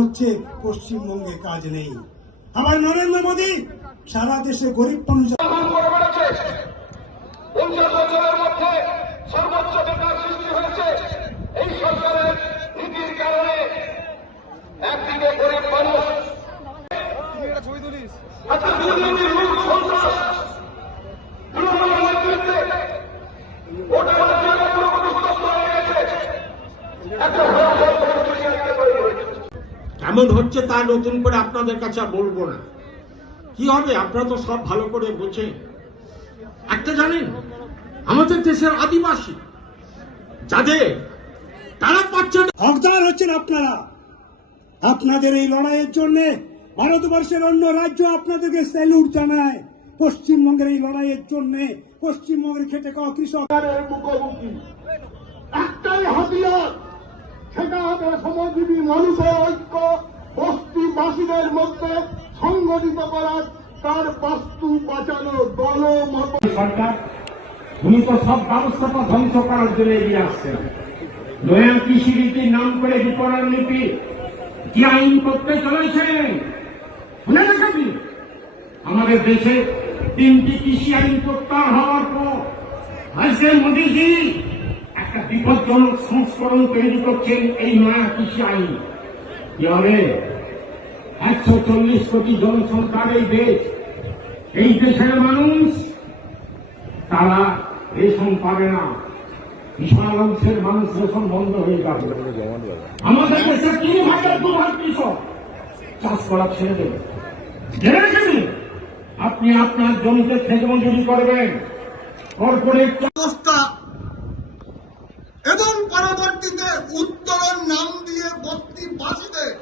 হচ্ছে পশ্চিমবঙ্গে কাজ নেই। আবার নরেন্দ্র মোদী সারা দেশে গরিব মানুষ সর্বোচ্চ বেকার সৃষ্টি হয়েছে এই সরকারের নীতির কারণে। একদিকে গরিব মানুষ কেমন হচ্ছে তা নতুন করে আপনাদের কাছে বলবো না। কি হবে আপনারা তো সব ভালো করে বোঝেন। একটা জানেন, আমাদের দেশের আদিবাসী যাদের তারা পাচ্ছেন, হকদার হচ্ছেন আপনারা। আপনাদের এই লড়াইয়ের জন্য ভারতবর্ষের অন্য রাজ্য আপনাদেরকে স্যালুট জানায়। পশ্চিমবঙ্গের এই লড়াইয়ের জন্য পশ্চিমবঙ্গের খেটে খাওয়া কৃষকের মুখোমুখি একটাই হাতিয়ার, সেটা হবে শ্রমজীবী মানুষের ঐক্য, বস্তিবাসীদের মধ্যে সংগঠিত করার তার বাস্তু বাঁচানো দলমত। সরকার উনি তো সব ব্যবস্থাটা ধ্বংস করার জন্য এগিয়ে আসছেন। নয়া কৃষি নীতির নাম করে বিপণন নীতি কি আইন করতে চলেছেন শুনে রেখেছি। আমাদের দেশে 3টি কৃষি আইন প্রত্যাহার হওয়ার পর আজকে মোদীজি একটা বিপজ্জনক সংস্করণ তৈরি করছেন এই নয়া কৃষি আইন। কি হবে? 140 কোটি জনসংখ্যার এই দেশ, এই দেশের মানুষ তারা রেশন পাবে না। বিশাল অংশের মানুষ রেশন বন্ধ হয়ে যাবে। আমাদের দেশে 3,000 কৃষক চাষ করা ছেড়ে দেবে। আপনি আপনার জমিতে খেত মজুরি করবেন, কর্পোরেট ব্যবস্থা এবং পরবর্তীতে উত্তরণ নাম দিয়ে বস্তিবাসীদের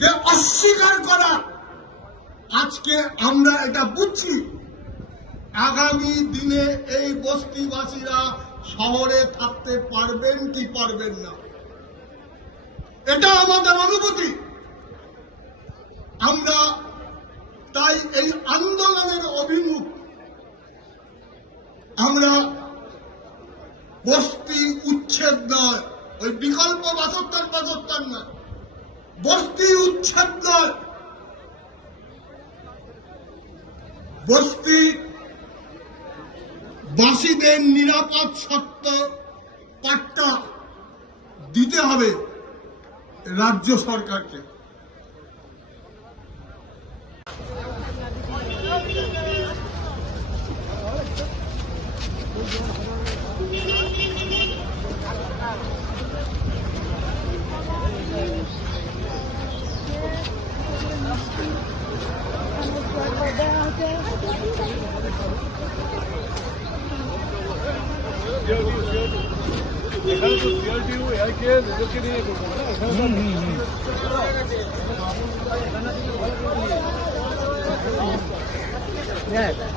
কে অস্বীকার করা। আজকে আমরা এটা বুঝছি, আগামী দিনে এই বস্তিবাসীরা শহরে থাকতে পারবেন কি পারবেন না, এটা আমাদের অনুভূতি। আমরা তাই এই আন্দোলনের অভিমুখ, আমরা বস্তি উচ্ছেদ নয়, ওই বিকল্প বাসস্থান নয়, বস্তি উচ্ছেদ নয়, বস্তি বাসীদের নিরাপদ সত্ত্ব পাট্টা দিতে হবে রাজ্য সরকারকে।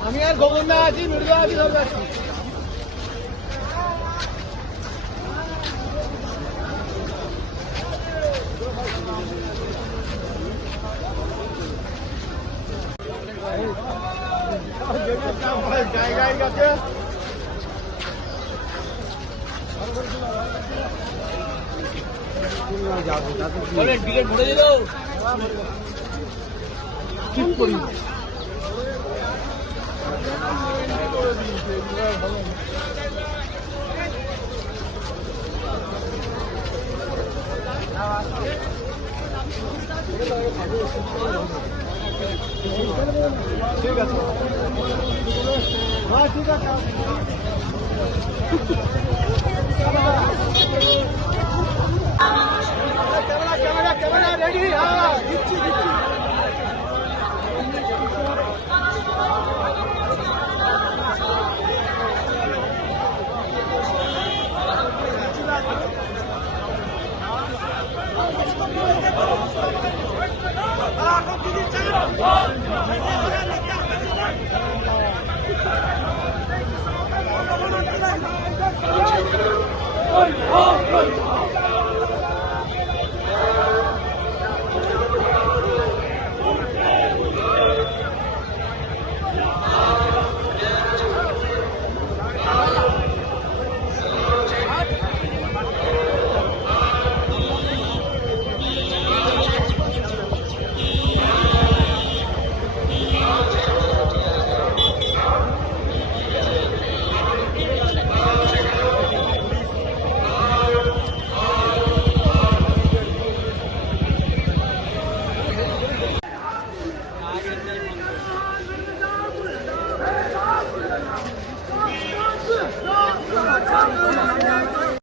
আমি আর গোবন্দা আছি, মৃদা আছি, সব আছি। জায়গায় গেছে টিকিট ভরে দিল ঠিক করি। ঠিক আছে, হ্যাঁ ঠিক আছে। ক্যামেরা রেডি, হ্যাঁ দিচ্ছি দিচ্ছি। Stop!